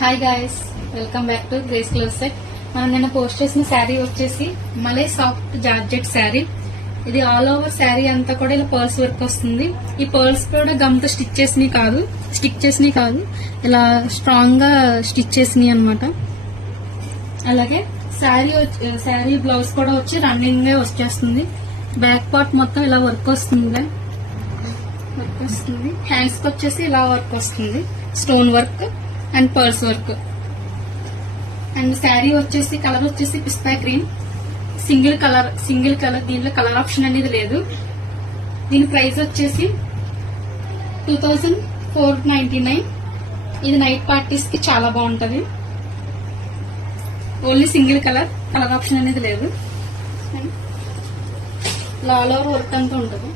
Hi guys, welcome back to grace close set. మనం నిన్న post చేసిన శారీ వచ్చేసి మలై సాఫ్ట్ జార్జెట్ శారీ. ఇది ఆల్ ఓవర్ శారీ అంతా కూడా ఇలా పర్ల్స్ వర్క్ వస్తుంది. ఈ పర్ల్స్ కూడా గమ్ తో స్టిక్ చేసినవి కాదు, ఇలా స్ట్రాంగ్ గా స్టిచ్ చేసినవి అనమాట. అలాగే శారీ బ్లౌజ్ కూడా వచ్చి రన్నింగ్ గా వచ్చేస్తుంది. బ్యాక్ పార్ట్ మొత్తం ఇలా వర్క్ వస్తుంది. హ్యాండ్స్ కి వచ్చేసి ఇలా వర్క్ వస్తుంది, stone work and pearls work. And sari వచ్చేసి కలర్ వచ్చేసి పిస్తా గ్రీన్, సింగిల్ కలర్. దీంట్లో కలర్ ఆప్షన్ అనేది లేదు. దీని ప్రైస్ వచ్చేసి 2499. ఇది నైట్ పార్టీస్ కి చాలా బాగుంటది. ఓన్లీ సింగిల్ కలర్ ఆప్షన్ అనేది లేదు. ఆల్ ఓవర్ వర్క్ అంతా ఉంటుంది.